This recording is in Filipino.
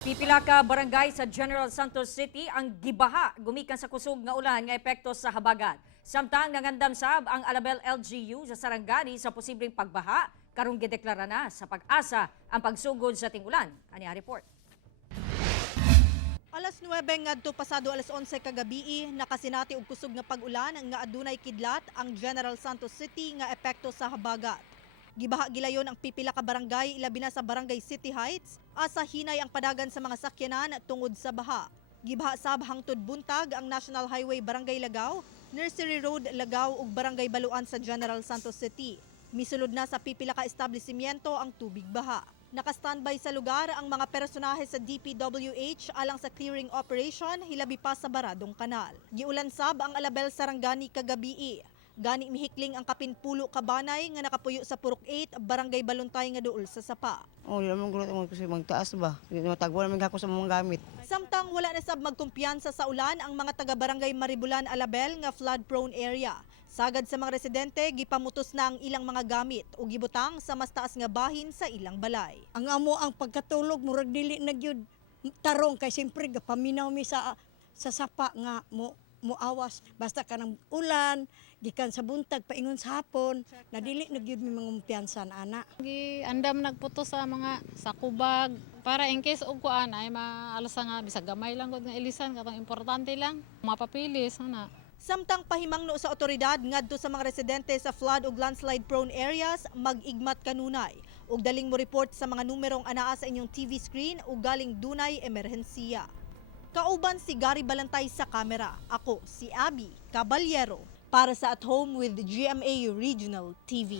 Pipila ka barangay sa General Santos City ang gibaha gumikan sa kusog nga ulan nga epekto sa habagat. Samtang nangandam sab ang Alabel LGU sa Sarangani sa posibleng pagbaha karong gideklara na sa pag-asa ang pagsugod sa ting-ulan. Ani ang report. Alas 9 ngadto pasado alas 11 kagabi nakasinati og kusog nga pag-ulan nga adunay kidlat ang General Santos City nga epekto sa habagat. Gibaha gilayon ang pipila ka barangay ilabi na sa Barangay City Heights asa hinay ang padagan sa mga sakyanan tungod sa baha. Gibaha sab hangtod buntag ang National Highway Barangay Lagaw, Nursery Road Lagaw ug Barangay Baluan sa General Santos City. Misulod na sa pipila ka establishmento ang tubig baha. Naka-standby sa lugar ang mga personahe sa DPWH alang sa clearing operation hilabi pa sa baradong kanal. Giulan sab ang Alabel Sarangani kagabi. Gani mihikling ang kapinpulo kabanay nga nakapuyo sa Purok 8, Barangay Baluntay nga duol sa Sapa. Oh, di naman gulat mo kasi magtaas ba? Matagwa naman ako sa mga gamit. Samtang wala na sab magkumpiyansa sa ulan ang mga taga-Barangay Maribulan Alabel nga flood-prone area. Sagad sa mga residente, gipamutos na ang ilang mga gamit o gibutang sa mas taas nga bahin sa ilang balay. Ang amo ang pagkatulog murag dili na gyud tarong kay siyempre gapaminaw mi sa sapa nga muawas basta kanang ulan gikan sa buntag paingon sa hapon na dili na gyud mi mga kumpiyansa ana. Andam nagputo sa mga sakubag para in case og kuan ay maalasa nga bisag gamay lang gud nga ilisan katong importante lang mapapilis ana. Samtang pahimangno sa otoridad ngadto sa mga residente sa flood ug landslide prone areas mag-igmat kanunay ug daling mo report sa mga numerong anaa sa inyong TV screen ug galing dunay emerhensiya. Kauban si Gary Balantay sa kamera. Ako si Abby Caballero para sa At Home with GMA Regional TV.